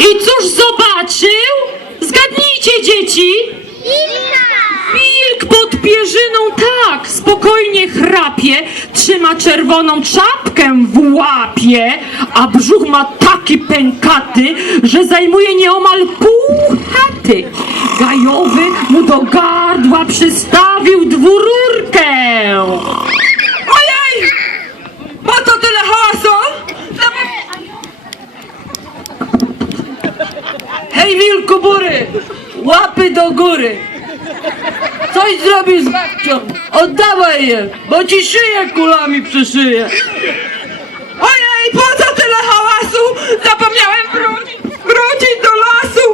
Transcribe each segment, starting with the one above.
I cóż zobaczył? Zgadnijcie, dzieci! Wilk pod pierzyną tak spokojnie chrapie, trzyma czerwoną czapkę w łapie, a brzuch ma taki pękaty, że zajmuje nieomal pół chaty. Gajowy mu do gardła przystawił dwururkę. Ojej! Po co tyle hałasu? Zap- Hej, wilku bury! Łapy do góry! Coś zrobił z babcią! Oddawaj je, bo ci szyję kulami przyszyję! Ojej, po co tyle hałasu? Zapomniałem wrócić, wrócić do lasu!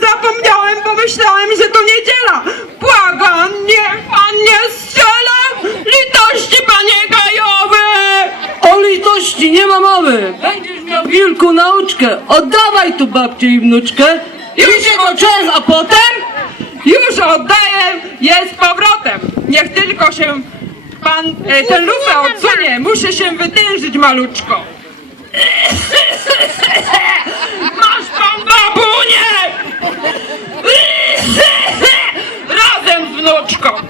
Zapomniałem, bo myślałem, że to niedziela! Błagam, niech pan nie strzela! Litości, panie gajowy! O litości nie ma mowy! Będziesz miał wilku nauczkę! Oddawaj tu babcię i wnuczkę! Już jego czas, a potem? Już oddaję, jest powrotem! Niech tylko się pan e, ten lufę odsunie! Muszę się wytężyć maluczko! Masz pan babunię! Razem, wnuczko!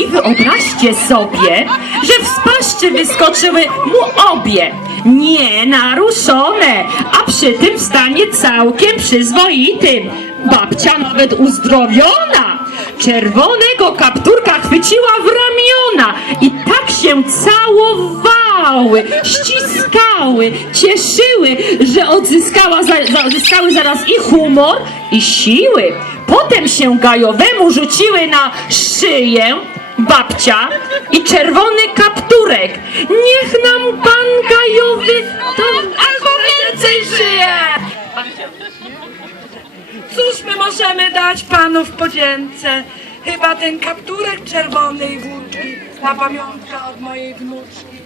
I wyobraźcie sobie, że w spaszczy wyskoczyły mu obie, nienaruszone, a przy tym w stanie całkiem przyzwoitym. Babcia nawet uzdrowiona. Czerwonego kapturka chwyciła w ramiona i tak się całowały, ściskały, cieszyły, że odzyskała, za, za, odzyskały zaraz i humor, i siły. Potem się gajowemu rzuciły na szyję babcia i czerwony kapturek. Niech nam pan możemy dać panu w podzięce? Chyba ten kapturek czerwonej włóczki na pamiątkę od mojej wnuczki.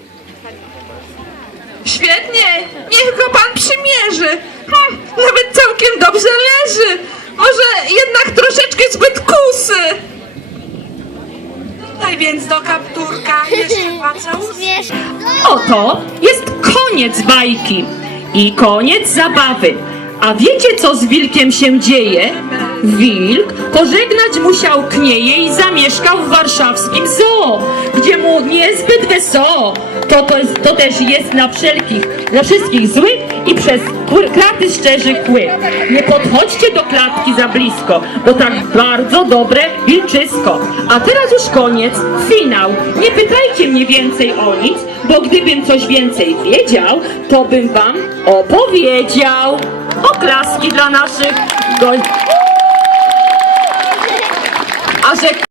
Świetnie! Niech go pan przymierzy! Hm, nawet całkiem dobrze leży! Może jednak troszeczkę zbyt kusy! Tutaj więc do kapturka jeszcze pacał. Oto jest koniec bajki i koniec zabawy. A wiecie, co z wilkiem się dzieje? Wilk pożegnać musiał knieje i zamieszkał w warszawskim zoo, gdzie mu niezbyt wesoło. To, to, jest, to też jest na wszelkich, dla wszystkich zły i przez kraty szczerzy kły. Nie podchodźcie do klatki za blisko, bo tak bardzo dobre wilczysko. A teraz już koniec, finał. Nie pytajcie mnie więcej o nic, bo gdybym coś więcej wiedział, to bym wam opowiedział. Oklaski dla naszych gości. A że